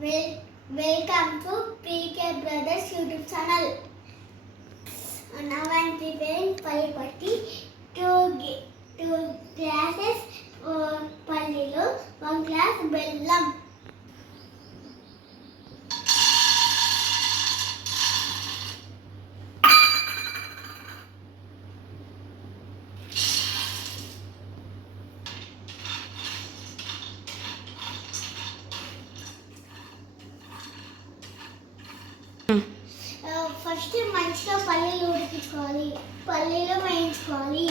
Welcome to PK Brothers YouTube channel. Now I am preparing palli patti. Two glasses pallilo, 1 glass bellam. First మంచిగా పల్లీలు ఉడికించుకోవాలి, పల్లీలు వేయించుకోవాలి.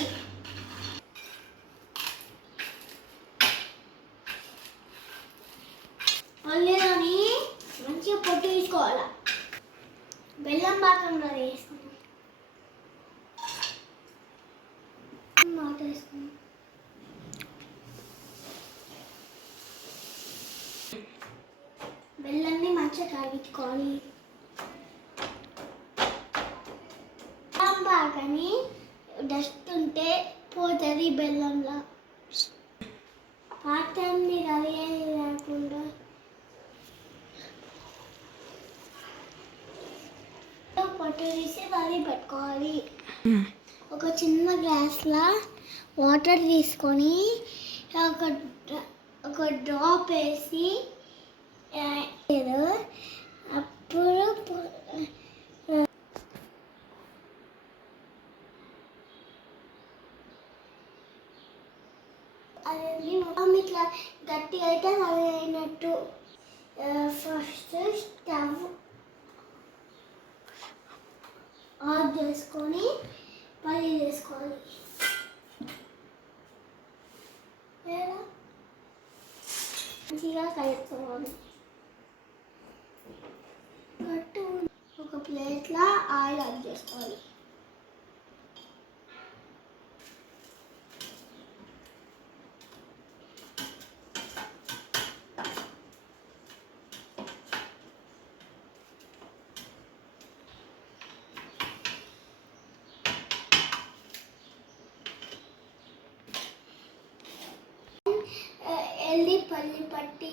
పల్లీలని మంచిగా పొట్టు తీసుకోవాలి. బెల్లం పాకంలో వేసుకున్నాం, వాటర్ వేసుకున్నాం. బెల్లాన్ని మంచిగా కరిగించుకోవాలి. బాగాని డస్ట్ ఉంటే పోతుంది బెల్లంలో. పాత్రని రవి లేకుండా పొట్టు తీసి రవి పెట్టుకోవాలి. ఒక చిన్న గ్లాస్లో వాటర్ తీసుకొని ఒక డ్రాప్ వేసి అప్పుడు అది ఇట్లా గట్టిగా అయితే అది అయినట్టు. ఫస్ట్ స్టవ్ ఆఫ్ చేసుకొని పల్లీలు వేసుకోవాలి. మంచిగా కలుపుకోవాలి. ఒక ప్లేట్లో ఆయిల్ యాడ్ చేసుకోవాలి. పల్లి పట్టి